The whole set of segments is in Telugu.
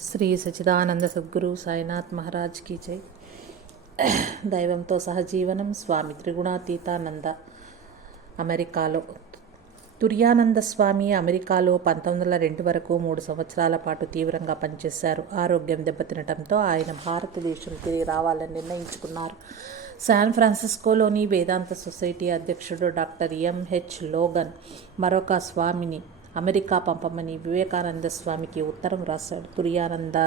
శ్రీ సచిదానంద సద్గురు సాయినాథ్ మహారాజ్ కీ జై. దైవంతో సహజీవనం స్వామి త్రిగుణాతీతానంద అమెరికాలో. తుర్యానంద స్వామి అమెరికాలో పంతొమ్మిది వందల రెండు వరకు మూడు సంవత్సరాల పాటు తీవ్రంగా పనిచేశారు. ఆరోగ్యం దెబ్బతినటంతో ఆయన భారతదేశం తిరిగి రావాలని నిర్ణయించుకున్నారు. శాన్ ఫ్రాన్సిస్కోలోని వేదాంత సొసైటీ అధ్యక్షుడు డాక్టర్ ఎంహెచ్ లోగన్ మరొక స్వామిని అమెరికా పంపమని వివేకానంద స్వామికి ఉత్తరం రాశాడు. తుర్యానంద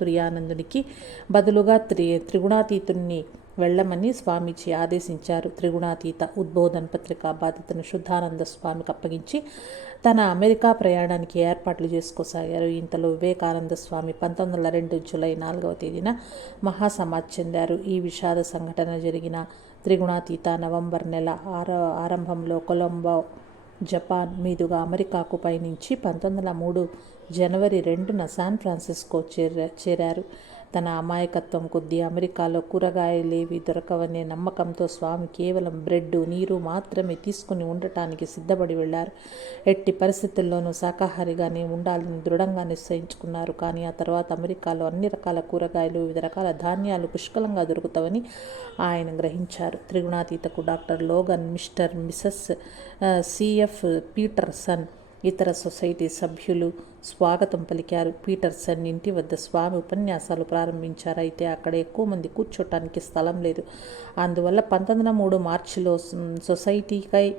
తుర్యానందునికి బదులుగా త్రి త్రిగుణాతీతుణ్ణి వెళ్ళమని స్వామీజీ ఆదేశించారు. త్రిగుణాతీత ఉద్బోధన పత్రిక బాధ్యతను శుద్ధానంద స్వామికి అప్పగించి తన అమెరికా ప్రయాణానికి ఏర్పాట్లు చేసుకోసాగారు. ఇంతలో వివేకానంద స్వామి పంతొమ్మిది వందల రెండు జూలై నాలుగవ తేదీన మహాసమాధి చెందారు. ఈ విషాద సంఘటన జరిగిన త్రిగుణాతీత నవంబర్ నెల ఆర ఆరంభంలో కొలంబో జపాన్ మీదుగా అమెరికాకు పయనించి పంతొమ్మిది వందల మూడు జనవరి రెండున శాన్ ఫ్రాన్సిస్కో చేర చేరారు. తన అమాయకత్వం కొద్దీ అమెరికాలో కూరగాయలేవి దొరకవనే నమ్మకంతో స్వామి కేవలం బ్రెడ్ నీరు మాత్రమే తీసుకుని ఉండటానికి సిద్ధపడి వెళ్ళారు. ఎట్టి పరిస్థితుల్లోనూ శాకాహారిగానే ఉండాలని దృఢంగా నిశ్చయించుకున్నారు. కానీ ఆ తర్వాత అమెరికాలో అన్ని రకాల కూరగాయలు వివిధ రకాల ధాన్యాలు పుష్కలంగా దొరుకుతావని ఆయన గ్రహించారు. త్రిగుణాతీతకు doctor Logan mister missus C F Peterson ఇతర సొసైటీ సభ్యులు స్వాగతం పలికారు. పీటర్సన్ ఇంటి వద్ద స్వామి ఉపన్యాసాలు ప్రారంభించారు. అయితే అక్కడ ఎక్కువ మంది కూర్చోటానికి స్థలం లేదు. అందువల్ల పంతొమ్మిది వందల మూడు మార్చిలో సొసైటీకై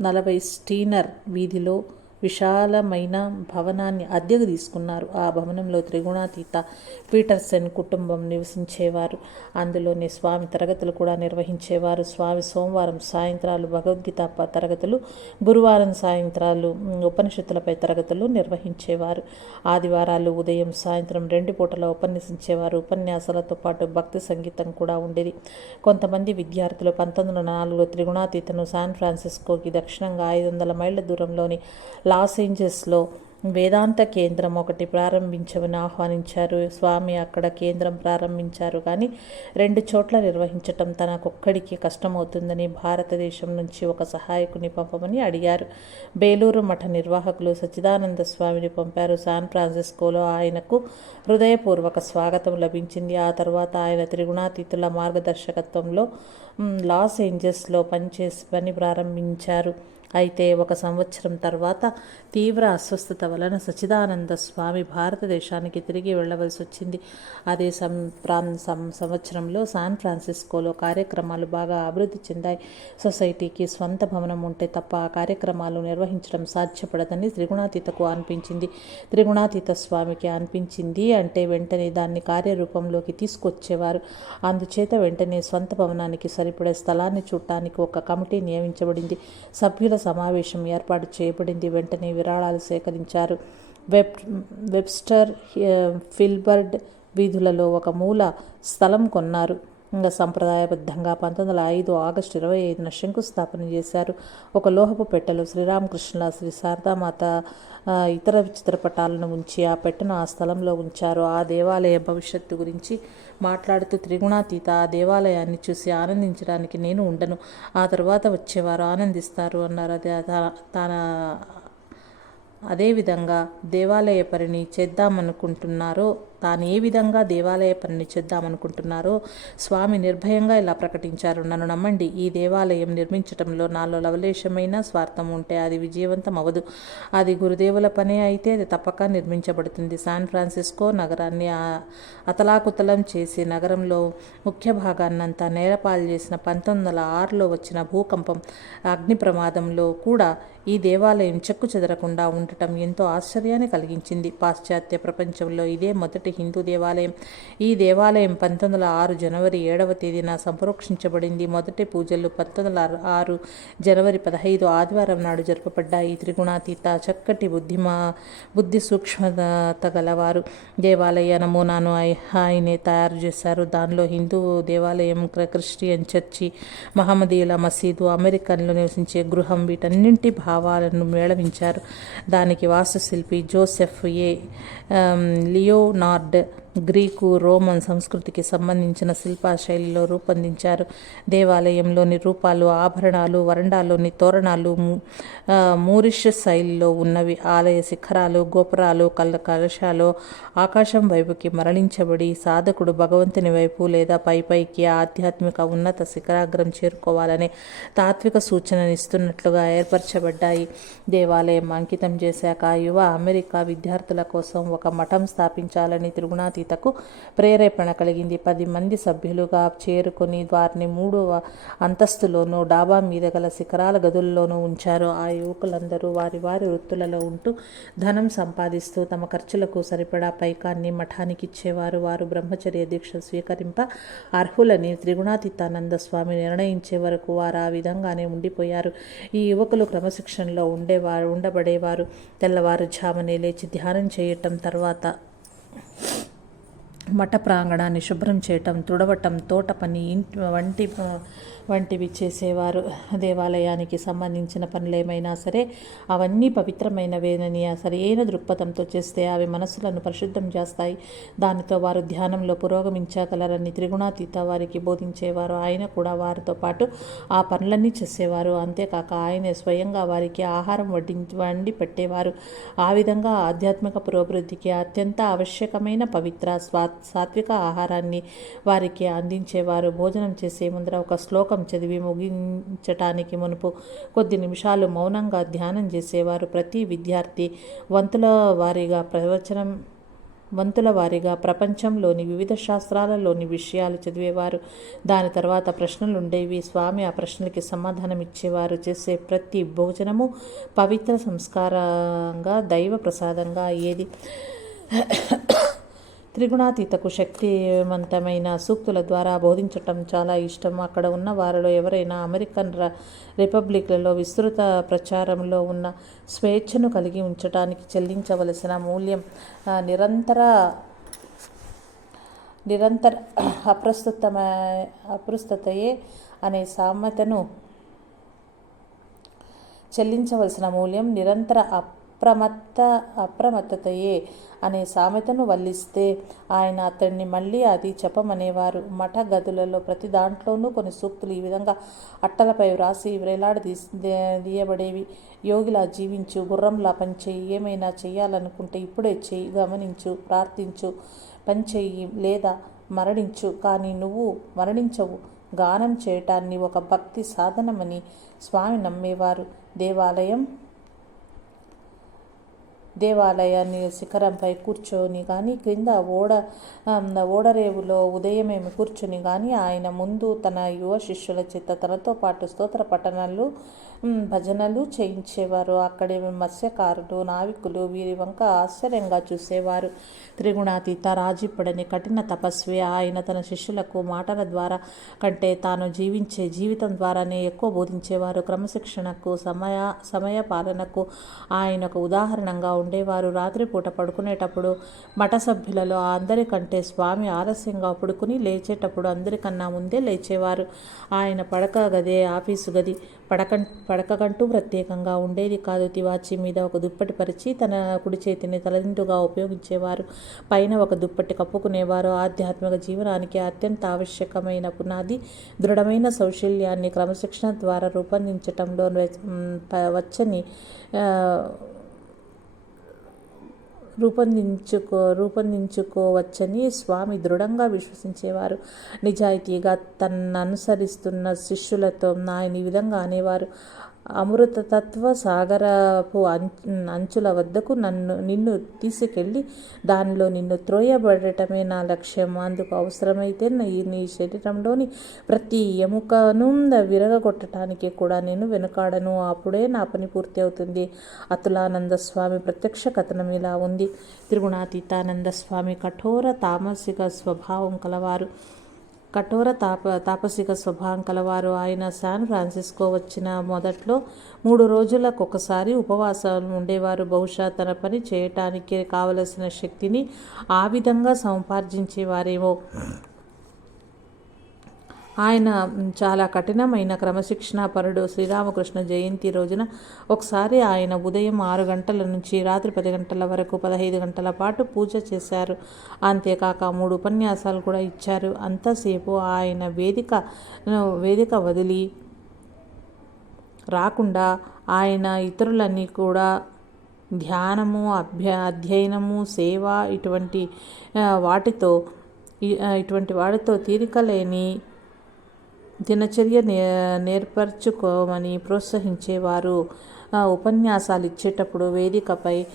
నలభై స్టీనర్ వీధిలో విశాలమైన భవనాన్ని అద్దెకు తీసుకున్నారు. ఆ భవనంలో త్రిగుణాతీత పీటర్సన్ కుటుంబం నివసించేవారు. అందులోనే స్వామి తరగతులు కూడా నిర్వహించేవారు. స్వామి సోమవారం సాయంత్రాలు భగవద్గీత తరగతులు గురువారం సాయంత్రాలు ఉపనిషత్తులపై తరగతులు నిర్వహించేవారు. ఆదివారాలు ఉదయం సాయంత్రం రెండు పూటల ఉపన్యసించేవారు. ఉపన్యాసాలతో పాటు భక్తి సంగీతం కూడా ఉండేది. కొంతమంది విద్యార్థులు పంతొమ్మిది వందల నాలుగులో త్రిగుణాతీతను శాన్ ఫ్రాన్సిస్కోకి దక్షిణంగా ఐదు వందల మైళ్ళ దూరంలోని లాస్ ఏంజల్స్లో వేదాంత కేంద్రం ఒకటి ప్రారంభించమని ఆహ్వానించారు. స్వామి అక్కడ కేంద్రం ప్రారంభించారు కానీ రెండు చోట్ల నిర్వహించటం తనకొక్కడికి కష్టమవుతుందని భారతదేశం నుంచి ఒక సహాయకుని పంపమని అడిగారు. బేలూరు మఠ నిర్వాహకులు సచ్చిదానంద స్వామిని పంపారు. శాన్ ఫ్రాన్సిస్కోలో ఆయనకు హృదయపూర్వక స్వాగతం లభించింది. ఆ తర్వాత ఆయన త్రిగుణాతీతుల మార్గదర్శకత్వంలో లాస్ ఏంజల్స్లో పనిచేసి పని ప్రారంభించారు. అయితే ఒక సంవత్సరం తర్వాత తీవ్ర అస్వస్థత వలన సచిదానంద స్వామి భారతదేశానికి తిరిగి వెళ్ళవలసి వచ్చింది. అదే సం ప్రాం సం సంవత్సరంలో శాన్ ఫ్రాన్సిస్కోలో కార్యక్రమాలు బాగా అభివృద్ధి చెందాయి. సొసైటీకి స్వంత భవనం ఉంటే తప్ప ఆ కార్యక్రమాలు నిర్వహించడం సాధ్యపడదని త్రిగుణాతీతకు అనిపించింది. త్రిగుణాతీత స్వామికి అనిపించింది అంటే వెంటనే దాన్ని కార్యరూపంలోకి తీసుకొచ్చేవారు. అందుచేత వెంటనే స్వంత భవనానికి సరిపడే స్థలాన్ని చూడటానికి ఒక కమిటీ నియమించబడింది. సభ్యుల సమావేశం ఏర్పాటు చేయబడింది. వెంటనే విరాళాలు సేకరించారు. వెబ్ వెబ్స్టర్ ఫిల్బర్డ్ వీధులలో ఒక మూల స్థలం కొన్నారు. ఇంకా సంప్రదాయబద్ధంగా పంతొమ్మిది వందల ఐదు ఆగస్టు ఇరవై ఐదున శంకుస్థాపన చేశారు. ఒక లోహపు పెట్టెలో శ్రీరామకృష్ణ శ్రీ శారదామాత ఇతర చిత్రపటాలను ఉంచి ఆ పెట్టెను ఆ స్థలంలో ఉంచారు. ఆ దేవాలయ భవిష్యత్తు గురించి మాట్లాడుతూ త్రిగుణాతీత ఆ దేవాలయాన్ని చూసి ఆనందించడానికి నేను ఉండను. ఆ తర్వాత వచ్చేవారు ఆనందిస్తారు అన్నారు. అది తన అదేవిధంగా దేవాలయ పనిని చేద్దామనుకుంటున్నారో తాను ఏ విధంగా దేవాలయ పనిని చేద్దామనుకుంటున్నారో స్వామి నిర్భయంగా ఇలా ప్రకటించారు. నన్ను నమ్మండి ఈ దేవాలయం నిర్మించటంలో నాలో లవలేశమైన స్వార్థం ఉంటే అది విజయవంతం అవ్వదు అది గురుదేవుల పనే అయితే అది తప్పక నిర్మించబడుతుంది. శాన్ ఫ్రాన్సిస్కో నగరాన్ని అతలాకుతలం చేసి నగరంలో ముఖ్య భాగాన్నంతా నేలపాలు చేసిన పంతొమ్మిది వందల ఆరులో వచ్చిన భూకంపం అగ్ని ప్రమాదంలో కూడా ఈ దేవాలయం చెక్కు చెదరకుండా ఉండటం ఎంతో ఆశ్చర్యాన్ని కలిగించింది. పాశ్చాత్య ప్రపంచంలో ఇదే మొదటి హిందూ దేవాలయం. ఈ దేవాలయం పంతొమ్మిది వందల ఆరు జనవరి ఏడవ తేదీన సంప్రోక్షించబడింది. మొదటి పూజలు పంతొమ్మిది వందల ఆరు జనవరి పదహైదు ఆదివారం నాడు జరపబడ్డాయి. త్రిగుణాతీత చక్కటి బుద్ధిమా బుద్ధి సూక్ష్మత గలవారు. దేవాలయ నమూనాను ఆయనే తయారు చేశారు. దానిలో హిందూ దేవాలయం క్రిస్టియన్ చర్చి మహమ్మదీల మసీదు అమెరికన్లు నివసించే గృహం వీటన్నింటి భావాలను మేళవించారు. దానికి వాస్తుశిల్పి Joseph A Leonard Greek Roman సంస్కృతికి సంబంధించిన శిల్పశైలిలో రూపొందించారు. దేవాలయంలోని రూపాలు ఆభరణాలు వరండాలోని తోరణాలు మూరిష మూరిష్ శైలిలో ఉన్నవి. ఆలయ శిఖరాలు గోపురాలు కళ్ళ కలశాలు ఆకాశం వైపుకి మరలించబడి సాధకుడు భగవంతుని వైపు లేదా పై పైకి ఆధ్యాత్మిక ఉన్నత శిఖరాగ్రం చేరుకోవాలనే తాత్విక సూచననిస్తున్నట్లుగా ఏర్పరచబడ్డాయి. దేవాలయం అంకితం చేశాక యువ అమెరికా విద్యార్థుల కోసం ఒక మఠం స్థాపించాలని తిరుగుణాతీతకు ప్రేరేపణ కలిగింది. పది మంది సభ్యులుగా చేరుకొని వారిని మూడవ అంతస్తులోనూ డాబా మీద గల శిఖరాల గదుల్లోనూ ఉంచారు. ఆ యువకులందరూ వారి వారి వృత్తులలో ఉంటూ ధనం సంపాదిస్తూ తమ ఖర్చులకు సరిపడా పైకాన్ని మఠానికి ఇచ్చేవారు వారు బ్రహ్మచర్య దీక్ష స్వీకరింప అర్హులని త్రిగుణాతీతానంద స్వామి నిర్ణయించే వరకు వారు ఆ విధంగానే ఉండిపోయారు. ఈ యువకులు క్రమశిక్షణలో ఉండేవారు ఉండబడేవారు. తెల్లవారుజామునే లేచి ధ్యానం చేయటం తర్వాత మఠ ప్రాంగణాన్ని శుభ్రం చేయటం తుడవటం తోట పని ఇంటి వంటి వంటివి చేసేవారు. దేవాలయానికి సంబంధించిన పనులు ఏమైనా సరే అవన్నీ పవిత్రమైనవేనని ఆ సరైన దృక్పథంతో చేస్తే అవి మనసులను పరిశుద్ధం చేస్తాయి. దానితో వారు ధ్యానంలో పురోగమించగలరని త్రిగుణాతీత వారికి బోధించేవారు. ఆయన కూడా వారితో పాటు ఆ పనులన్నీ చేసేవారు. అంతేకాక ఆయనే స్వయంగా వారికి ఆహారం వడ్డి వండి పెట్టేవారు. ఆ విధంగా ఆధ్యాత్మిక పురోభివృద్ధికి అత్యంత ఆవశ్యకమైన పవిత్ర స్వా సాత్విక ఆహారాన్ని వారికి అందించేవారు. భోజనం చేసే ముందర ఒక శ్లోకం చదివి ముగించటానికి మునుపు కొద్ది నిమిషాలు మౌనంగా ధ్యానం చేసేవారు. ప్రతి విద్యార్థి వంతుల వారీగా ప్రవచనం వంతుల వారీగా ప్రపంచంలోని వివిధ శాస్త్రాలలోని విషయాలు చదివేవారు. దాని తర్వాత ప్రశ్నలు ఉండేవి. స్వామి ఆ ప్రశ్నలకి సమాధానం ఇచ్చేవారు. చేసే ప్రతి భోజనము పవిత్ర సంస్కారంగా దైవ ప్రసాదంగా అయ్యేది త్రిగుణాతీతకు శక్తివంతమైన సూక్తుల ద్వారా బోధించటం చాలా ఇష్టం. అక్కడ ఉన్న వారిలో ఎవరైనా అమెరికన్ ర రిపబ్లిక్లలో విస్తృత ప్రచారంలో ఉన్న స్వేచ్ఛను కలిగి ఉంచటానికి చెల్లించవలసిన మూల్యం నిరంతర నిరంతర అప్రస్తుతమ అప్రస్తుతయే అనే సామెతను చెల్లించవలసిన మూల్యం నిరంతర అప్ అప్రమత్త అప్రమత్తతయే అనే సామెతను వల్లిస్తే ఆయన అతన్ని మళ్ళీ అది చెప్పమనేవారు. మఠ గదులలో ప్రతి దాంట్లోనూ కొన్ని సూక్తులు ఈ విధంగా అట్టలపై వ్రాసి వ్రేలాడ తీయబడేవి యోగిలా జీవించు గుర్రంలా పనిచేయి. ఏమైనా చేయాలనుకుంటే ఇప్పుడే చేయి గమనించు ప్రార్థించు పనిచేయి లేదా మరణించు. కానీ నువ్వు మరణించవు. గానం చేయటాన్ని ఒక భక్తి సాధనమని స్వామి నమ్మేవారు. దేవాలయం దేవాలయాన్ని శిఖరంపై కూర్చొని కానీ క్రింద ఓడ ఓడరేవులో ఉదయమేమి కూర్చుని కానీ ఆయన ముందు తన యువ శిష్యుల చేత తనతో పాటు స్తోత్ర పఠనాలు భజనలు చేయించేవారు. అక్కడే మత్స్యకారులు నావికులు వీరి వంక ఆశ్చర్యంగా చూసేవారు. త్రిగుణాతీత రాజీపడని కఠిన తపస్వి ఆయన తన శిష్యులకు మాటల ద్వారా కంటే తాను జీవించే జీవితం ద్వారానే ఎక్కువ బోధించేవారు. క్రమశిక్షణకు సమయ సమయ పాలనకు ఆయన ఒక ఉదాహరణంగా ఉండేవారు. రాత్రిపూట పడుకునేటప్పుడు మఠ సభ్యులలో అందరికంటే స్వామి ఆలస్యంగా పడుకుని లేచేటప్పుడు అందరికన్నా ముందే లేచేవారు. ఆయన పడక గదే ఆఫీసు గది పడక పడకకంటూ ప్రత్యేకంగా ఉండేది కాదు. తివాచి మీద ఒక దుప్పటి పరిచి తన కుడి చేతిని తలదింటుగా ఉపయోగించేవారు. పైన ఒక దుప్పటి కప్పుకునేవారు. ఆధ్యాత్మిక జీవనానికి అత్యంత ఆవశ్యకమైన పునాది దృఢమైన సౌశల్యాన్ని క్రమశిక్షణ ద్వారా రూపొందించటంలో వచ్చని రూపొందించుకో రూపొందించుకోవచ్చని స్వామి దృఢంగా విశ్వసించేవారు. నిజాయితీగా తనను అనుసరిస్తున్న శిష్యులతో ఆయన ఈ విధంగా అనేవారు. అమృతతత్వ సాగరపు అం- అంచుల వద్దకు నన్ను నిన్ను తీసుకెళ్ళి దానిలో నిన్ను త్రోయబడటమే నా లక్ష్యం. అందుకు అవసరమైతే నీ నీ శరీరంలోని ప్రతి ఎముకను విరగగొట్టడానికి కూడా నేను వెనుకాడను. అప్పుడే నా పని పూర్తి అవుతుంది అతులానంద స్వామి ప్రత్యక్ష కథనం ఇలా ఉంది. త్రిగుణాతీతానంద స్వామి కఠోర తామసిక స్వభావం కలవారు. కఠోర తాప తాపసిక స్వభావం కలవారు. ఆయన శాన్ ఫ్రాన్సిస్కో వచ్చిన మొదట్లో మూడు రోజులకు ఒకసారి ఉపవాసాలు ఉండేవారు. బహుశా తన పని చేయటానికి కావలసిన శక్తిని ఆ విధంగా సంపార్జించేవారేమో. ఆయన చాలా కఠినమైన క్రమశిక్షణ పరుడు. శ్రీరామకృష్ణ జయంతి రోజున ఒకసారి ఆయన ఉదయం ఆరు గంటల నుంచి రాత్రి పది గంటల వరకు పదహైదు గంటల పాటు పూజ చేశారు. అంతేకాక మూడు ఉపన్యాసాలు కూడా ఇచ్చారు. అంతసేపు ఆయన వేదిక వేదిక వదిలి రాకుండా ఆయన ఇతరులన్నీ కూడా ధ్యానము అభ్య అధ్యయనము సేవ ఇటువంటి వాటితో ఇటువంటి వాటితో తీరిక లేని దినచర్య నే నేర్పరచుకోమని ప్రోత్సహించేవారు. ఉపన్యాసాలు ఇచ్చేటప్పుడు వేదికపై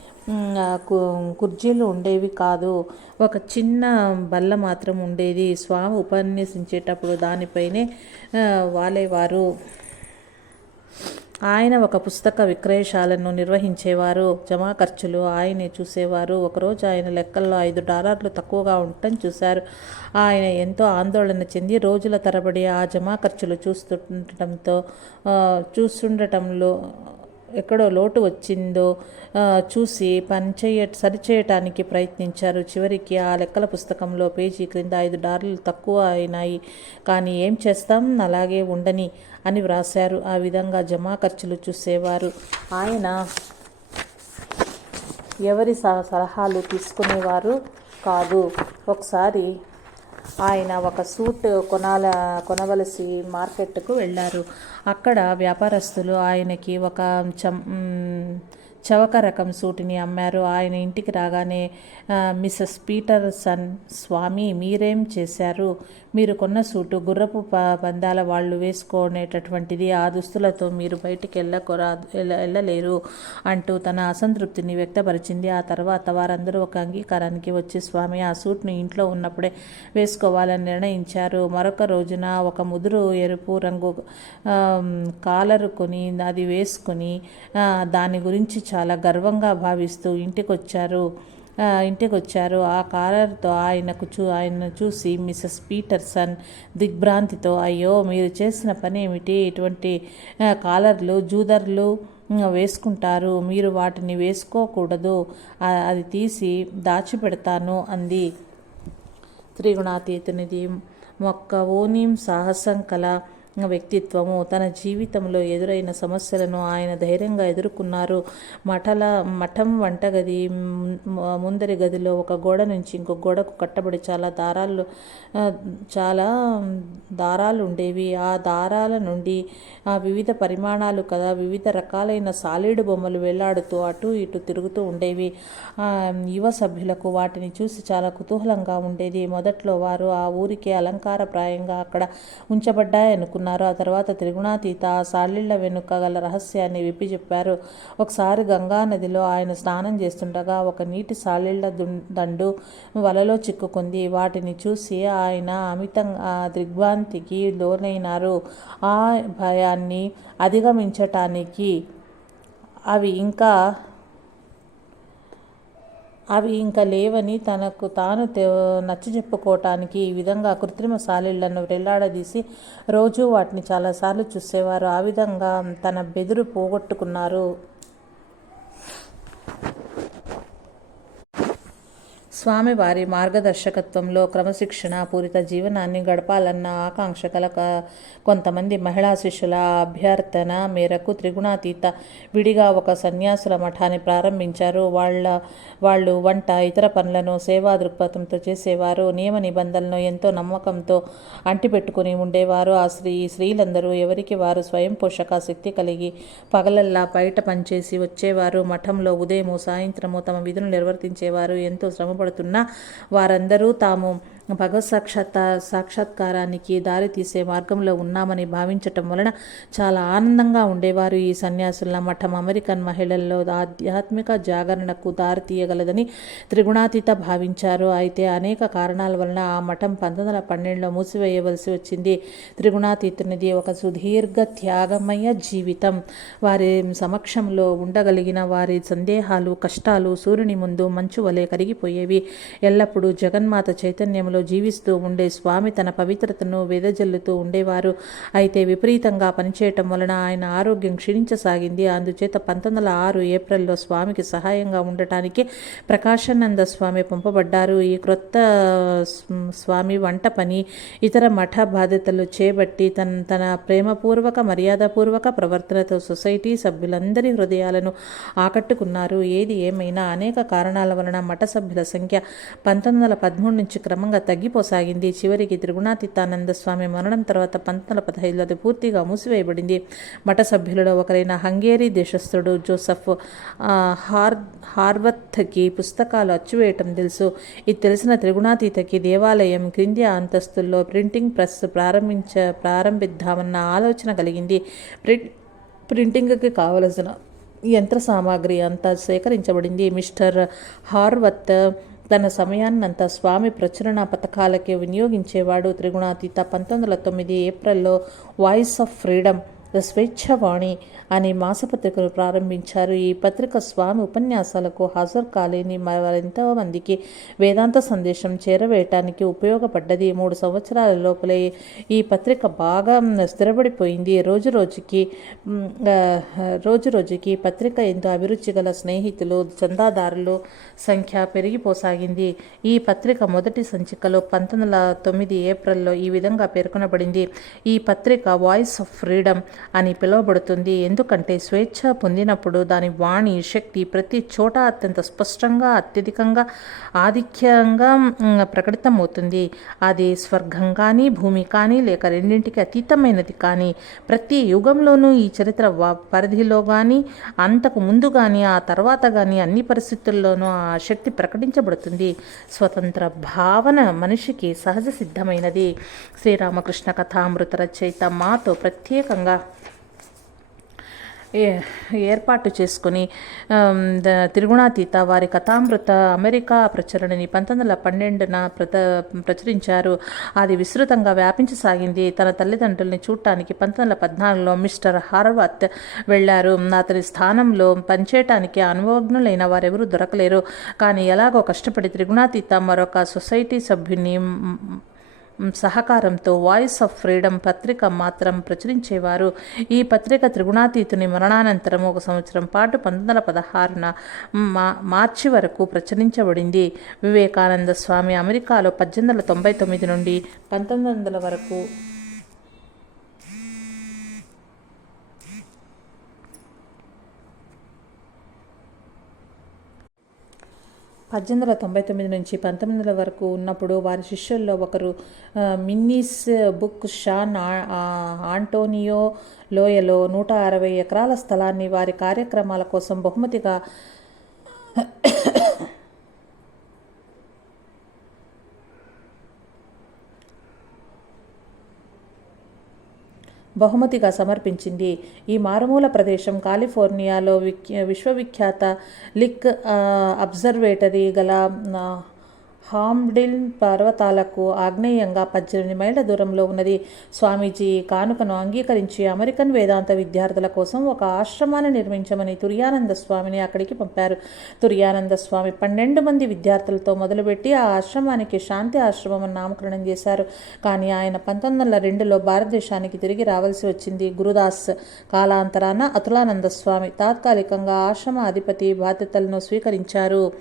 కుర్చీలు ఉండేవి కాదు. ఒక చిన్న బల్ల మాత్రం ఉండేది. స్వామి ఉపన్యసించేటప్పుడు దానిపైనే వాలేవారు. ఆయన ఒక పుస్తక విక్రయశాలను నిర్వహించేవారు. జమా ఖర్చులు ఆయనే చూసేవారు. ఒకరోజు ఆయన లెక్కల్లో ఐదు డాలర్లు తక్కువగా ఉండటం చూశారు. ఆయన ఎంతో ఆందోళన చెంది రోజుల తరబడి ఆ జమా ఖర్చులు చూస్తుండటంతో చూస్తుండటంలో ఎక్కడో లోటు వచ్చిందో చూసి పనిచేయ సరిచేయటానికి ప్రయత్నించారు. చివరికి ఆ లెక్కల పుస్తకంలో పేజీ క్రింద ఐదు డాలర్లు తక్కువ అయినాయి. కానీ ఏం చేస్తాం? అలాగే ఉండని అని వ్రాశారు. ఆ విధంగా జమా ఖర్చులు చూసేవారు. ఆయన ఎవరి సలహాలు తీసుకునేవారు కాదు. ఒకసారి ఆయన ఒక సూట్ కొనాల కొనవలసి మార్కెట్కు వెళ్ళారు. అక్కడ వ్యాపారస్తులు ఆయనకి ఒక చం చవక రకం సూటిని అమ్మారు. ఆయన ఇంటికి రాగానే మిస్సెస్ పీటర్సన్ స్వామి మీరేం చేశారు? మీరు కొన్న సూటు గుర్రపు పందాల వాళ్ళు వేసుకునేటటువంటిది. ఆ దుస్తులతో మీరు బయటికి వెళ్ళకొరా వెళ్ళలేరు అంటూ తన అసంతృప్తిని వ్యక్తపరిచింది. ఆ తర్వాత వారందరూ ఒక అంగీకారానికి వచ్చి స్వామి ఆ సూట్ను ఇంట్లో ఉన్నప్పుడే వేసుకోవాలని నిర్ణయించారు. మరొక రోజున ఒక ముదురు ఎరుపు రంగు కాలరు కొని అది వేసుకుని దాని గురించి చాలా గర్వంగా భావిస్తూ ఇంటికొచ్చారు. ఇంటికొచ్చారు. ఆ కాలర్తో ఆయనకు చూ ఆయన చూసి మిసెస్ పీటర్సన్ దిగ్భ్రాంతితో అయ్యో మీరు చేసిన పని ఏమిటి? ఇటువంటి కాలర్లు జూదర్లు వేసుకుంటారు. మీరు వాటిని వేసుకోకూడదు. అది తీసి దాచిపెడతాను అంది. త్రిగుణాతీతునిది మొక్క ఓనీం సాహసం కల వ్యక్తిత్వము. తన జీవితంలో ఎదురైన సమస్యలను ఆయన ధైర్యంగా ఎదుర్కొన్నారు. మఠల మఠం వంటగది ముందరి గదిలో ఒక గోడ నుంచి ఇంకొక గోడకు కట్టబడి చాలా దారాలు చాలా దారాలు ఉండేవి. ఆ దారాల నుండి ఆ వివిధ పరిమాణాలు కదా వివిధ రకాలైన సాలీడు బొమ్మలు వేలాడుతూ అటు ఇటు తిరుగుతూ ఉండేవి. యువ సభ్యులకు వాటిని చూసి చాలా కుతూహలంగా ఉండేది. మొదట్లో వారు ఆ ఊరికి అలంకారప్రాయంగా అక్కడ ఉంచబడ్డాయనుకున్నారు. తెలుసుకున్నారు ఆ తర్వాత త్రిగుణాతీత సాళ్ళిళ్ళ వెనుక గల రహస్యాన్ని విప్పి చెప్పారు. ఒకసారి గంగా నదిలో ఆయన స్నానం చేస్తుండగా ఒక నీటి సాళ్ళిళ్ళ దండు వలలో చిక్కుకుంది. వాటిని చూసి ఆయన అమితంగా దిగ్భ్రాంతికి లోనైనారు. ఆ భయాన్ని అధిగమించటానికి అవి ఇంకా అవి ఇంకా లేవని తనకు తాను నచ్చ చెప్పుకోవటానికి ఈ విధంగా కృత్రిమ సాలిళ్ళను వెళ్ళాడదీసి రోజూ వాటిని చాలాసార్లు చూసేవారు. ఆ విధంగా తన బెదురు పోగొట్టుకున్నారు. స్వామివారి మార్గదర్శకత్వంలో క్రమశిక్షణ పూరిత జీవనాన్ని గడపాలన్న ఆకాంక్ష కల కొంతమంది మహిళా శిష్యుల అభ్యర్థన మేరకు త్రిగుణాతీత విడిగా ఒక సన్యాసుల మఠాన్ని ప్రారంభించారు. వాళ్ళ వాళ్ళు వంట ఇతర పనులను సేవా దృక్పథంతో చేసేవారు. నియమ నిబంధనలను ఎంతో నమ్మకంతో అంటిపెట్టుకుని ఉండేవారు. ఆ స్త్రీ స్త్రీలందరూ ఎవరికి వారు స్వయం పోషక శక్తి కలిగి పగలల్లా బయట పనిచేసి వచ్చేవారు. మఠంలో ఉదయము సాయంత్రము తమ విధులు నిర్వర్తించేవారు. ఎంతో శ్రమపడు బాధపడుతున్న వారందరూ తాము భగవత్ సాక్షాత్ సాక్షాత్కారానికి దారి తీసే మార్గంలో ఉన్నామని భావించటం వలన చాలా ఆనందంగా ఉండేవారు ఈ సన్యాసుల మఠం. అమెరికన్ మహిళల్లో ఆధ్యాత్మిక జాగరణకు దారి తీయగలదని త్రిగుణాతీత భావించారు. అయితే అనేక కారణాల వలన ఆ మఠం పంతొమ్మిది వందల పన్నెండులో మూసివేయవలసి వచ్చింది. త్రిగుణాతీతునిది ఒక సుదీర్ఘ త్యాగమయ జీవితం. వారి సమక్షంలో ఉండగలిగిన వారి సందేహాలు కష్టాలు సూర్యుని ముందు మంచు వలె కరిగిపోయేవి. ఎల్లప్పుడూ జగన్మాత చైతన్యం ఆశ్రమంలో జీవిస్తూ ఉండే స్వామి తన పవిత్రతను వెదజల్లుతూ ఉండేవారు. అయితే విపరీతంగా పనిచేయటం వలన ఆయన ఆరోగ్యం క్షీణించసాగింది. అందుచేత పంతొమ్మిది వందల ఆరు ఏప్రిల్లో స్వామికి సహాయంగా ఉండటానికి ప్రకాశానంద స్వామి పంపబడ్డారు. ఈ క్రొత్త స్వామి వంట పని ఇతర మఠ బాధ్యతలు చేపట్టి తన తన ప్రేమపూర్వక మర్యాదపూర్వక ప్రవర్తనతో సొసైటీ సభ్యులందరి హృదయాలను ఆకట్టుకున్నారు. ఏది ఏమైనా అనేక కారణాల వలన మఠ సభ్యుల సంఖ్య పంతొమ్మిది వందల పదమూడు నుంచి క్రమంగా తగ్గిపోసాగింది. చివరికి త్రిగుణాతీతానంద స్వామి మరణం తర్వాత పంతొమ్మిది వందల పదహైదులో అది పూర్తిగా మూసివేయబడింది. మఠ సభ్యులలో ఒకరైన హంగేరీ దేశస్థుడు జోసఫ్ హార్ హార్వత్కి పుస్తకాలు అచ్చువేయటం తెలుసు. ఇది తెలిసిన త్రిగుణాతీతకి దేవాలయం క్రింది అంతస్తుల్లో ప్రింటింగ్ ప్రెస్ ప్రారంభించ ప్రారంభిద్దామన్న ఆలోచన కలిగింది. ప్రింట్ ప్రింటింగ్కి కావలసిన యంత్ర సామాగ్రి అంతా సేకరించబడింది. మిస్టర్ హార్వత్ తన సమయాన్నంతా స్వామి ప్రచురణ పథకాలకే వినియోగించేవాడు. త్రిగుణాతీత పంతొమ్మిది వందల తొమ్మిది ఏప్రిల్లో voice of freedom the Swechchavani అనే మాసపత్రికను ప్రారంభించారు. ఈ పత్రిక స్వామి ఉపన్యాసాలకు హాజరు కాలేని మరెంతో మందికి వేదాంత సందేశం చేరవేయటానికి ఉపయోగపడ్డది. మూడు సంవత్సరాల లోపలే ఈ పత్రిక బాగా స్థిరపడిపోయింది. రోజు రోజుకి రోజు రోజుకి పత్రిక ఎంతో అభిరుచి గల స్నేహితులు చందాదారులు సంఖ్య పెరిగిపోసాగింది. ఈ పత్రిక మొదటి సంచికలో పంతొమ్మిది వందల తొమ్మిది ఏప్రిల్లో ఈ విధంగా పేర్కొనబడింది. ఈ పత్రిక వాయిస్ ఆఫ్ ఫ్రీడమ్ అని పిలువబడుతుంది. ఎందుకంటే స్వేచ్ఛ పొందినప్పుడు దాని వాణి శక్తి ప్రతి చోట అత్యంత స్పష్టంగా అత్యధికంగా ఆధిక్యంగా ప్రకటితమవుతుంది. అది స్వర్గం కానీ భూమి కానీ లేక రెండింటికి అతీతమైనది కానీ ప్రతి యుగంలోనూ ఈ చరిత్ర పరిధిలో కానీ అంతకు ముందు కానీ ఆ తర్వాత కానీ అన్ని పరిస్థితుల్లోనూ ఆ శక్తి ప్రకటించబడుతుంది. స్వతంత్ర భావన మనిషికి సహజ సిద్ధమైనది. శ్రీరామకృష్ణ కథామృత రచయిత మాతో ప్రత్యేకంగా ఏర్పాటు చేసుకుని ద- తిరుగుణాతీత వారి కథామృత అమెరికా ప్రచురణని పంతొమ్మిది వందల పన్నెండున ప్రత ప్రచురించారు. అది విస్తృతంగా వ్యాపించసాగింది తన తల్లిదండ్రుల్ని చూడటానికి పంతొమ్మిది వందల పద్నాలుగులో మిస్టర్ హార్వత్ వెళ్ళారు. అతని స్థానంలో పనిచేయటానికి అనుభవజ్ఞులైన వారెవరూ దొరకలేరు. కానీ ఎలాగో కష్టపడి త్రిగుణాతీత మరొక సొసైటీ సభ్యుని సహకారంతో వాయిస్ ఆఫ్ ఫ్రీడమ్ పత్రిక మాత్రం ప్రచురించేవారు. ఈ పత్రిక త్రిగుణాతీతుని మరణానంతరం ఒక సంవత్సరం పాటు పంతొమ్మిది వందల పదహారున మా మార్చి వరకు ప్రచురించబడింది. వివేకానంద స్వామి అమెరికాలో పద్దెనిమిది వందల తొంభై తొమ్మిది నుండి పంతొమ్మిది వందల వరకు పద్దెనిమిది వందల తొంభై తొమ్మిది నుంచి పంతొమ్మిది వందల వరకు ఉన్నప్పుడు వారి శిష్యుల్లో ఒకరు మిన్నీస్ బుక్ షాన్ ఆంటోనియో లోయలో నూట అరవై ఎకరాల స్థలాన్ని వారి కార్యక్రమాల కోసం బహుమతిగా బహుమతిగా సమర్పించింది. ఈ మారుమూల ప్రదేశం కాలిఫోర్నియాలో విఖ్యా విశ్వవిఖ్యాత లిక్ అబ్జర్వేటరీ గల హామ్డిల్ పర్వతాలకు ఆగ్నేయంగా పద్దెనిమిది మైళ్ళ దూరంలో ఉన్నది. స్వామీజీ కానుకను అంగీకరించి అమెరికన్ వేదాంత విద్యార్థుల కోసం ఒక ఆశ్రమాన్ని నిర్మించమని తుర్యానంద స్వామిని అక్కడికి పంపారు. తుర్యానంద స్వామి పన్నెండు మంది విద్యార్థులతో మొదలుపెట్టి ఆ ఆశ్రమానికి శాంతి ఆశ్రమం నామకరణం చేశారు. కానీ ఆయన పంతొమ్మిది వందల రెండులో భారతదేశానికి తిరిగి రావాల్సి వచ్చింది గురుదాస్. కాలాంతరాన అతులానంద స్వామి తాత్కాలికంగా ఆశ్రమ అధిపతి బాధ్యతలను స్వీకరించారు.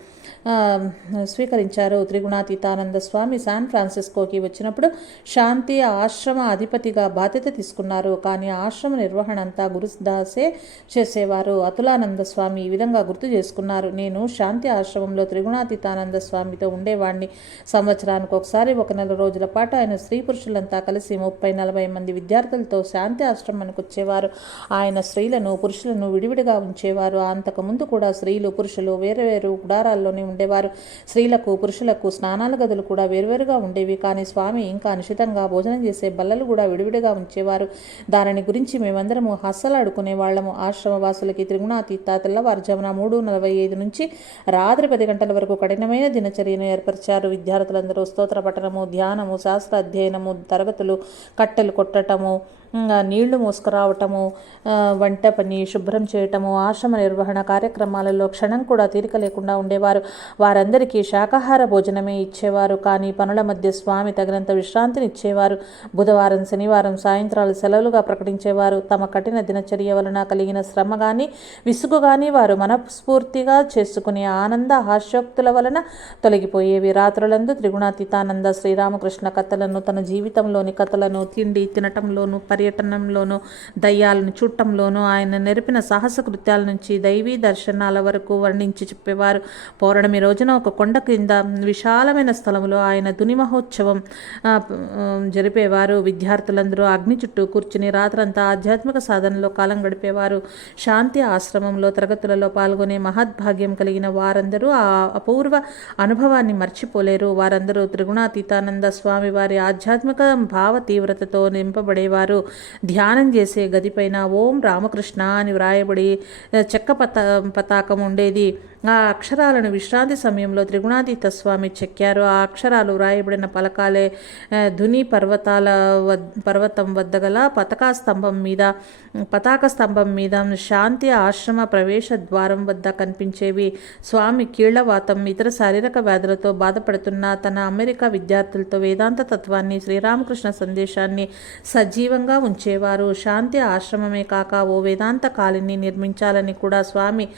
స్వీకరించారు త్రిగుణాతీతానంద స్వామి శాన్ ఫ్రాన్సిస్కోకి. వచ్చినప్పుడు శాంతి ఆశ్రమ అధిపతిగా బాధ్యత తీసుకున్నారు. కానీ ఆశ్రమ నిర్వహణ అంతా గురుదాసే చేసేవారు. అతులానంద స్వామి ఈ విధంగా గుర్తు చేసుకున్నారు. నేను శాంతి ఆశ్రమంలో త్రిగుణాతీతానంద స్వామితో ఉండేవాడిని సంవత్సరానికి ఒకసారి ఒక నెల రోజుల పాటు ఆయన స్త్రీ పురుషులంతా కలిసి ముప్పై నలభై మంది విద్యార్థులతో శాంతి ఆశ్రమానికి వచ్చేవారు. ఆయన స్త్రీలను పురుషులను విడివిడిగా ఉంచేవారు. అంతకుముందు కూడా స్త్రీలు పురుషులు వేరు వేరు గుడారాల్లోనే ఉండేవారు. స్త్రీలకు పురుషులకు స్నానాల గదులు కూడా వేరువేరుగా ఉండేవి. కానీ స్వామి ఇంకా నిశితంగా భోజనం చేసే బల్లలు కూడా విడివిడిగా ఉంచేవారు. దానిని గురించి మేమందరము హస్సలాడుకునే వాళ్ళము. ఆశ్రమవాసులకి త్రిగుణాతీత తెల్లవారుజామున మూడు నలభై ఐదు నుంచి రాత్రి పది గంటల వరకు కఠినమైన దినచర్యను ఏర్పరిచారు. విద్యార్థులందరూ స్తోత్ర పఠనము ధ్యానము శాస్త్ర అధ్యయనము తరగతులు కట్టెలు కొట్టటము నీళ్ళు మోసుకురావటము వంట పని శుభ్రం చేయటము ఆశ్రమ నిర్వహణ కార్యక్రమాలలో క్షణం కూడా తీరిక లేకుండా ఉండేవారు. వారందరికీ శాకాహార భోజనమే ఇచ్చేవారు. కానీ పనుల మధ్య స్వామి తగినంత విశ్రాంతిని ఇచ్చేవారు బుధవారం శనివారం సాయంత్రాలు సెలవులుగా ప్రకటించేవారు. తమ కఠిన దినచర్య వలన కలిగిన శ్రమ కానీ విసుగు కానీ వారు మనస్ఫూర్తిగా చేసుకునే ఆనంద హాస్యోక్తుల వలన తొలగిపోయేవి. రాత్రులందు త్రిగుణాతీతానంద శ్రీరామకృష్ణ కథలను తన జీవితంలోని కథలను తిండి తినటంలోనూ పరి పర్యటనంలోనూ దయ్యాలను చూడటంలోనూ ఆయన నెరిపిన సాహస కృత్యాల నుంచి దైవీ దర్శనాల వరకు వర్ణించి చెప్పేవారు. పౌర్ణమి రోజున ఒక కొండ కింద విశాలమైన స్థలంలో ఆయన దుని మహోత్సవం జరిపేవారు. విద్యార్థులందరూ అగ్ని చుట్టూ కూర్చుని రాత్రంతా ఆధ్యాత్మిక సాధనలో కాలం గడిపేవారు. శాంతి ఆశ్రమంలో తరగతులలో పాల్గొనే మహద్భాగ్యం కలిగిన వారందరూ ఆ అపూర్వ అనుభవాన్ని మర్చిపోలేరు. వారందరూ త్రిగుణాతీతానంద స్వామి వారి ఆధ్యాత్మిక భావ తీవ్రతతో నింపబడేవారు. ధ్యానం చేసే గదిపైన ఓం రామకృష్ణ అని వ్రాయబడి చెక్క పత పతాకం ఉండేది. ఆ అక్షరాలను విశ్రాంతి సమయంలో త్రిగుణాతీత స్వామి చెక్కారు. ఆ అక్షరాలు వ్రాయబడిన పలకాలే ధుని పర్వతాల వద్ పర్వతం వద్ద గల పతాకా స్తంభం మీద పతాక స్తంభం మీద శాంతి ఆశ్రమ ప్రవేశ ద్వారం వద్ద కనిపించేవి. స్వామి కీళ్ళవాతం ఇతర శారీరక వ్యాధులతో బాధపడుతున్న తన అమెరికా విద్యార్థులతో వేదాంత తత్వాన్ని శ్రీరామకృష్ణ సందేశాన్ని సజీవంగా ఉంచేవారు. శాంతి ఆశ్రమమే కాక ఓ వేదాంత కాలిని నిర్మించాలని కూడా స్వామి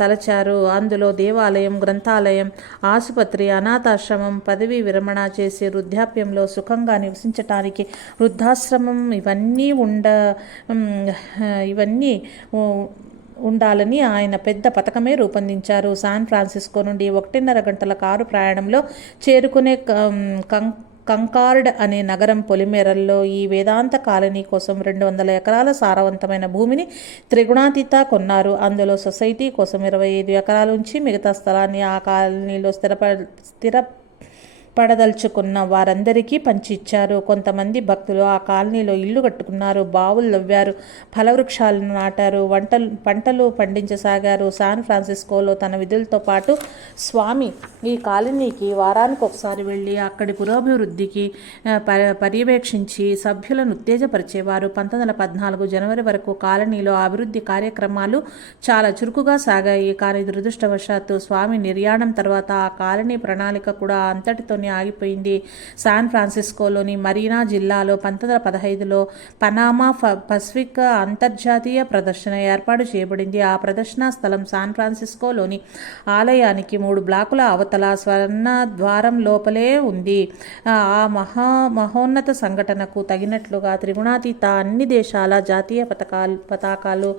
తలచారు. అందులో దేవాలయం గ్రంథాలయం ఆసుపత్రి అనాథాశ్రమం పదవీ విరమణ చేసి వృద్ధాప్యంలో సుఖంగా నివసించటానికి వృద్ధాశ్రమం ఇవన్నీ ఉండ ఇవన్నీ ఉండాలని ఆయన పెద్ద పథకమే రూపొందించారు. శాన్ ఫ్రాన్సిస్కో నుండి ఒకటిన్నర గంటల కారు ప్రయాణంలో చేరుకునే కం- కం కంకార్డ్ అనే నగరం పొలిమేరల్లో ఈ వేదాంత కాలనీ కోసం రెండు వందల ఎకరాల సారవంతమైన భూమిని త్రిగుణాతీత కొన్నారు. అందులో సొసైటీ కోసం ఇరవై ఐదు ఎకరాల నుంచి మిగతా స్థలాన్ని ఆ కాలనీలో స్థిరప స్థిర పడదలుచుకున్న వారందరికీ పంచి ఇచ్చారు కొంతమంది భక్తులు ఆ కాలనీలో ఇల్లు కట్టుకున్నారు బావులు లవ్వారు ఫలవృక్షాలను నాటారు వంటలు పంటలు పండించసాగారు. శాన్ ఫ్రాన్సిస్కోలో తన విధులతో పాటు స్వామి ఈ కాలనీకి వారానికి ఒకసారి వెళ్ళి అక్కడి పురోభివృద్ధికి పర్యవేక్షించి సభ్యులను ఉత్తేజపరిచేవారు. పంతొమ్మిది వందల పద్నాలుగు జనవరి వరకు కాలనీలో అభివృద్ధి కార్యక్రమాలు చాలా చురుకుగా సాగాయి. కానీ దురదృష్టవశాత్తు స్వామి నిర్యాణం తర్వాత ఆ కాలనీ ప్రణాళిక కూడా అంతటితో పట్టుకుని ఆగిపోయింది. శాన్ ఫ్రాన్సిస్కోలోని మరీనా జిల్లాలో పంతొమ్మిది వందల పదహైదులో పనామా పసిఫిక్ అంతర్జాతీయ ప్రదర్శన ఏర్పాటు చేయబడింది. ఆ ప్రదర్శనా స్థలం శాన్ ఫ్రాన్సిస్కోలోని ఆలయానికి మూడు బ్లాకుల అవతల స్వర్ణ ద్వారం లోపలే ఉంది. ఆ మహా మహోన్నత సంఘటనకు తగినట్లుగా త్రిగుణాతీత అన్ని దేశాల జాతీయ పతకాలు పతాకాలు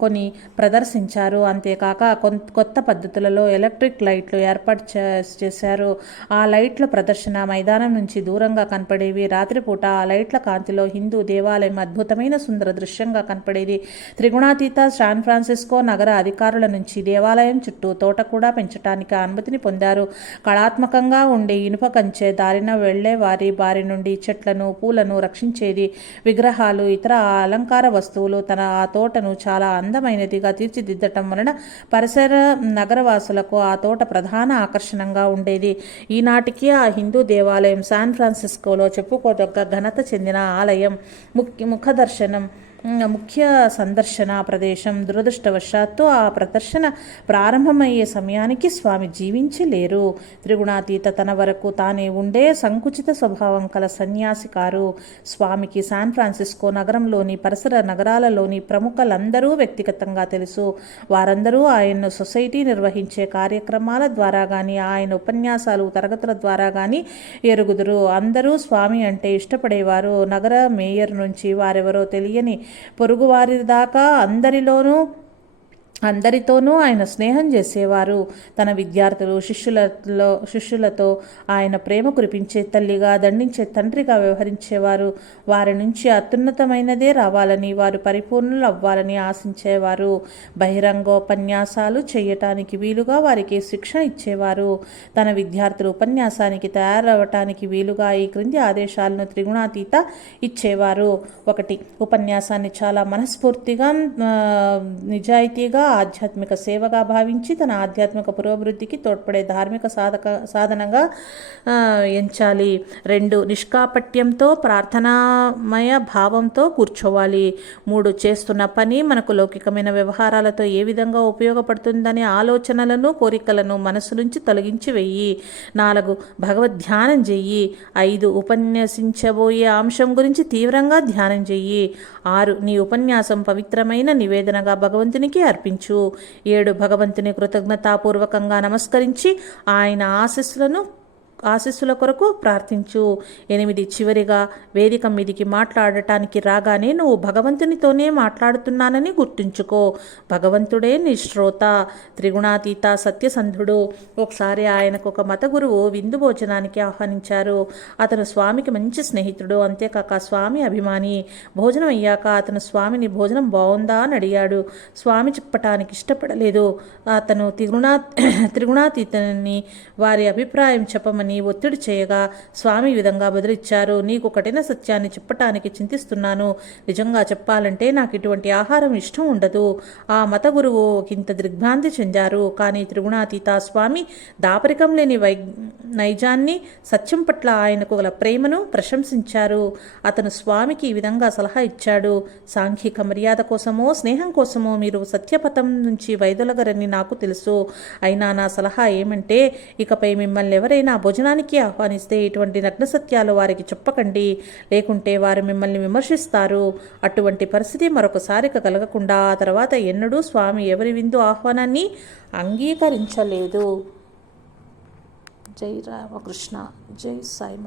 కొన్ని ప్రదర్శించారు. అంతేకాక కొత్త పద్ధతులలో ఎలక్ట్రిక్ లైట్లు ఏర్పాటు చే- చేశారు. ఆ లైట్ల ప్రదర్శన మైదానం నుంచి దూరంగా కనపడేవి. రాత్రిపూట ఆ లైట్ల కాంతిలో హిందూ దేవాలయం అద్భుతమైన సుందర దృశ్యంగా కనపడేది. త్రిగుణాతీత శాన్ ఫ్రాన్సిస్కో నగర అధికారుల నుంచి దేవాలయం చుట్టూ తోట కూడా పెంచడానికి అనుమతిని పొందారు. కళాత్మకంగా ఉండే ఇనుప కంచె దారిన వెళ్ళే వారి బారి నుండి చెట్లను పూలను రక్షించేది. విగ్రహాలు ఇతర అలంకార వస్తువులు తన ఆ తోటను చాలా అందమైనదిగా తీర్చిదిద్దటం వలన పరిసర నగరవాసులకు ఆ తోట ప్రధాన ఆకర్షణంగా ఉండేది. ఈనాటికి ఆ హిందూ దేవాలయం శాన్ ఫ్రాన్సిస్కోలో చెప్పుకోదగ్గ ఘనత చెందిన ఆలయం ముఖ్య ముఖ దర్శనం ముఖ్య సందర్శన ప్రదేశం దురదృష్టవశాత్తు ఆ ప్రదర్శన ప్రారంభమయ్యే సమయానికి స్వామి జీవించి లేరు. త్రిగుణాతీత తన వరకు తానే ఉండే సంకుచిత స్వభావం కల సన్యాసి కారు స్వామికి శాన్ ఫ్రాన్సిస్కో నగరంలోని పరిసర నగరాలలోని ప్రముఖులందరూ వ్యక్తిగతంగా తెలుసు. వారందరూ ఆయన్ను సొసైటీ నిర్వహించే కార్యక్రమాల ద్వారా కానీ ఆయన ఉపన్యాసాలు తరగతుల ద్వారా కానీ ఎరుగుదురు. అందరూ స్వామి అంటే ఇష్టపడేవారు. నగర మేయర్ నుంచి వారెవరో తెలియని పొరుగువారి దాకా అందరిలోనూ అందరితోనూ ఆయన స్నేహం చేసేవారు. తన విద్యార్థులు శిష్యులలో శిష్యులతో ఆయన ప్రేమ కురిపించే తల్లిగా దండించే తండ్రిగా వ్యవహరించేవారు. వారి నుంచి అత్యున్నతమైనదే రావాలని వారు పరిపూర్ణులు అవ్వాలని ఆశించేవారు. బహిరంగోపన్యాసాలు చేయటానికి వీలుగా వారికి శిక్షణ ఇచ్చేవారు. తన విద్యార్థులు ఉపన్యాసానికి తయారవటానికి వీలుగా ఈ క్రింది ఆదేశాలను త్రిగుణాతీత ఇచ్చేవారు. ఒకటి ఉపన్యాసాన్ని చాలా మనస్ఫూర్తిగా నిజాయితీగా ఆధ్యాత్మిక సేవగా భావించి తన ఆధ్యాత్మిక పురోభివృద్ధికి తోడ్పడే ధార్మిక సాధక సాధనంగా ఎంచాలి. రెండు నిష్కాపట్యంతో ప్రార్థనామయ భావంతో కూర్చోవాలి. మూడు చేస్తున్న పని మనకు లౌకికమైన వ్యవహారాలతో ఏ విధంగా ఉపయోగపడుతుందనే ఆలోచనలను కోరికలను మనసు నుంచి తొలగించి వెయ్యి. నాలుగు భగవద్ ధ్యానం చెయ్యి. ఐదు ఉపన్యసించబోయే అంశం గురించి తీవ్రంగా ధ్యానం చెయ్యి. ఆరు నీ ఉపన్యాసం పవిత్రమైన నివేదనగా భగవంతునికి అర్పించు ఏడు భగవంతుని కృతజ్ఞతాపూర్వకంగా నమస్కరించి ఆయన ఆశీస్సులను ఆశీస్సుల కొరకు ప్రార్థించు. ఎనిమిది చివరిగా వేదిక మీదికి మాట్లాడటానికి రాగానే నువ్వు భగవంతునితోనే మాట్లాడుతున్నానని గుర్తుంచుకో. భగవంతుడే నీ శ్రోత త్రిగుణాతీత సత్యసంధుడు. ఒకసారి ఆయనకు ఒక మత గురువు విందు భోజనానికి ఆహ్వానించారు. అతను స్వామికి మంచి స్నేహితుడు. అంతేకాక స్వామి అభిమాని. భోజనం అయ్యాక అతను స్వామిని భోజనం బాగుందా అని అడిగాడు. స్వామి చెప్పటానికి ఇష్టపడలేదు. అతను త్రిగుణా త్రిగుణాతీతని వారి అభిప్రాయం చెప్పమని ఒత్తిడి చేయగా స్వామి విధంగా బదులిచ్చారు నీకు కఠిన సత్యాన్ని చెప్పటానికి చింతిస్తున్నాను. నిజంగా చెప్పాలంటే నాకు ఇటువంటి ఆహారం ఇష్టం ఉండదు. ఆ మత గురువు ఇంత దిగ్భ్రాంతి చెందారు. కానీ త్రిగుణాతీత స్వామి దాపరికం లేని వై నైజాన్ని సత్యం పట్ల ఆయనకు గల ప్రేమను ప్రశంసించారు. అతను స్వామికి ఈ విధంగా సలహా ఇచ్చాడు. సాంఘిక మర్యాద కోసమో స్నేహం కోసమో మీరు సత్యపథం నుంచి వైదొలగరని నాకు తెలుసు. అయినా నా సలహా ఏమంటే ఇకపై మిమ్మల్ని ఎవరైనా భోజనానికి ఆహ్వానిస్తే ఇటువంటి నగ్న సత్యాలు వారికి చెప్పకండి. లేకుంటే వారు మిమ్మల్ని విమర్శిస్తారు. అటువంటి పరిస్థితి మరొకసారి కలగకుండా ఆ తర్వాత ఎన్నడూ స్వామి ఎవరి విందు ఆహ్వానాన్ని అంగీకరించలేదు. జై రామకృష్ణ. జై సాయి